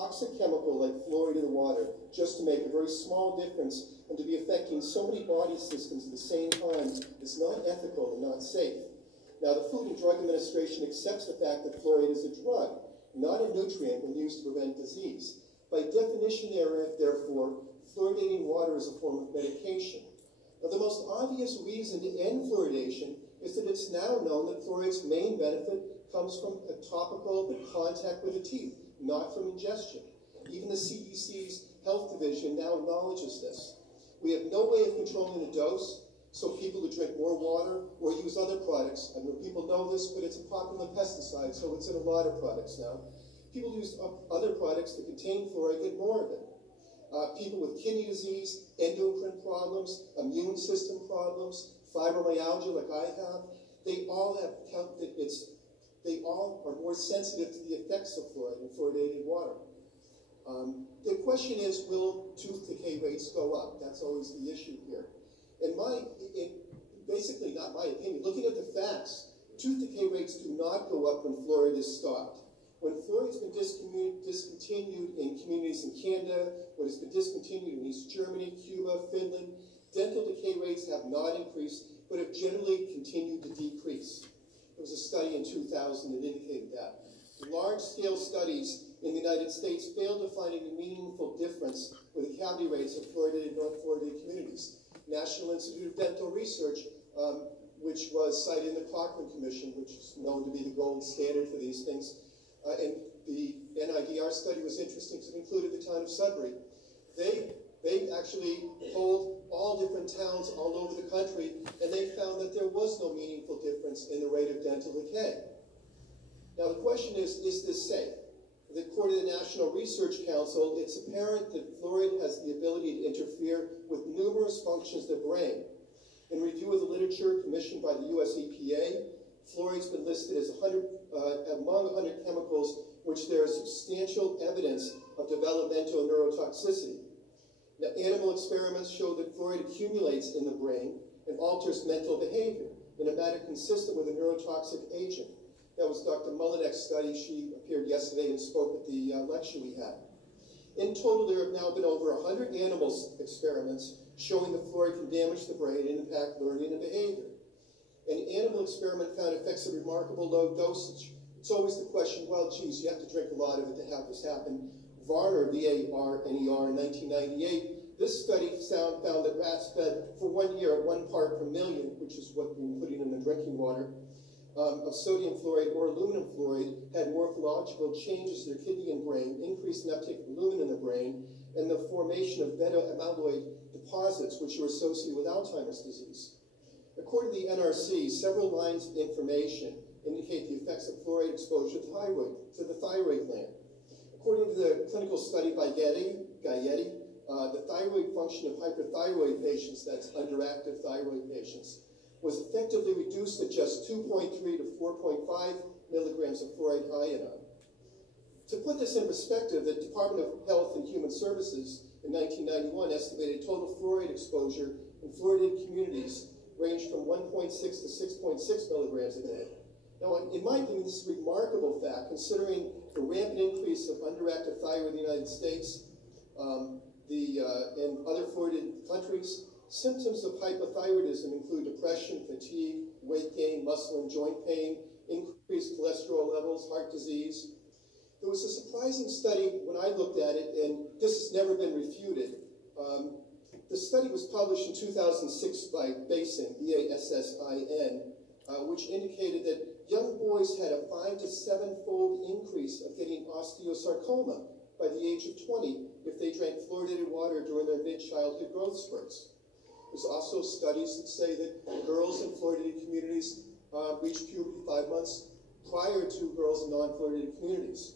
toxic chemical like fluoride in the water just to make a very small difference and to be affecting so many body systems at the same time is not ethical and not safe. Now, the Food and Drug Administration accepts the fact that fluoride is a drug, not a nutrient when used to prevent disease. By definition, therefore, fluoridating water is a form of medication. Now, the most obvious reason to end fluoridation is that it's now known that fluoride's main benefit comes from a topical contact with the teeth, not from ingestion. Even the CDC's Health Division now acknowledges this. We have no way of controlling the dose, so people who drink more water or use other products, I mean, people know this, but it's a popular pesticide, so it's in a lot of products now. People who use other products that contain fluoride get more of it. People with kidney disease, endocrine problems, immune system problems, fibromyalgia like I have, they all are more sensitive to the effects of fluoride in fluoridated water. The question is, will tooth decay rates go up? That's always the issue here. Basically, not my opinion, looking at the facts, tooth decay rates do not go up when fluoride is stopped. When fluoride's been discontinued in communities in Canada, when it's been discontinued in East Germany, Cuba, Finland, dental decay rates have not increased, but have generally continued to decrease. There was a study in 2000 that indicated that. Large-scale studies in the United States failed to find any meaningful difference with the cavity rates of fluoridated and non-fluoridated communities. National Institute of Dental Research, which was cited in the Cochrane Commission, which is known to be the gold standard for these things, and the NIDR study was interesting because it included the town of Sudbury. They actually polled all different towns all over the country, and they found that there was no meaningful difference in the rate of dental decay. Now the question is this safe? According to the National Research Council, it's apparent that fluoride has the ability to interfere with numerous functions of the brain. In review of the literature commissioned by the US EPA, fluoride's been listed as among 100 chemicals which there is substantial evidence of developmental neurotoxicity. Now, animal experiments show that fluoride accumulates in the brain and alters mental behavior in a manner consistent with a neurotoxic agent. That was Dr. Mullenek's study. She appeared yesterday and spoke at the lecture we had. In total, there have now been over 100 animal experiments showing that fluoride can damage the brain and impact learning and behavior. An animal experiment found effects of remarkable low dosage. It's always the question, well, geez, you have to drink a lot of it to have this happen. Varner, V-A-R-N-E-R, in 1998, this study found that rats fed for 1 year at 1 part per million, which is what we're putting in the drinking water, of sodium fluoride or aluminum fluoride, had morphological changes to their kidney and brain, increased in uptake of aluminum in the brain, and the formation of beta-amyloid deposits, which are associated with Alzheimer's disease. According to the NRC, several lines of information indicate the effects of fluoride exposure to the thyroid gland. According to the clinical study by Gayetti, the thyroid function of hyperthyroid patients, that's underactive thyroid patients, was effectively reduced at just 2.3 to 4.5 milligrams of fluoride iodine. To put this in perspective, the Department of Health and Human Services in 1991 estimated total fluoride exposure in fluoridated communities ranged from 1.6 to 6.6 milligrams a day. Now, in my opinion, this is a remarkable fact, considering the rampant increase of underactive thyroid in the United States and other fluoridated countries. Symptoms of hypothyroidism include depression, fatigue, weight gain, muscle and joint pain, increased cholesterol levels, heart disease. There was a surprising study when I looked at it, and this has never been refuted. The study was published in 2006 by Bassin, B-A-S-S-I-N, which indicated that young boys had a 5 to 7-fold increase of getting osteosarcoma by the age of 20 if they drank fluoridated water during their mid-childhood growth spurts. There's also studies that say that girls in fluoridated communities reach puberty 5 months prior to girls in non-fluoridated communities.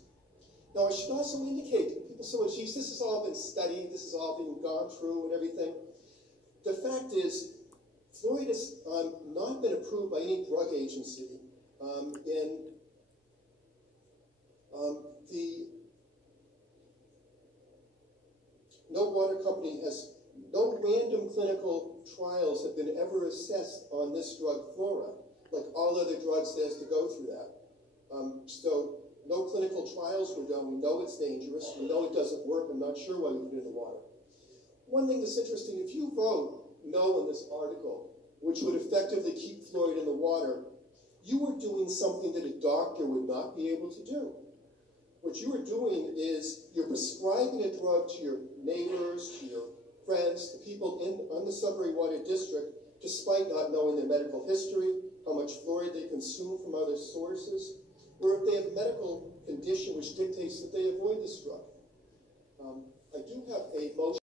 Now, I should also indicate that people say, well, geez, this has all been studied, this has all been gone through and everything. The fact is, fluoride has not been approved by any drug agency, no water company has, no random clinical trials have been ever assessed on this drug fluoride. Like all other drugs, it has to go through that. So No clinical trials were done. We know it's dangerous. We know it doesn't work. I'm not sure why we put it in the water. One thing that's interesting, if you vote no on this article, which would effectively keep fluoride in the water, you were doing something that a doctor would not be able to do. What you are doing is you're prescribing a drug to your neighbors, to your friends, to people on the Sudbury Water District, despite not knowing their medical history, how much fluoride they consume from other sources, or if they have a medical condition which dictates that they avoid this drug. I do have a motion.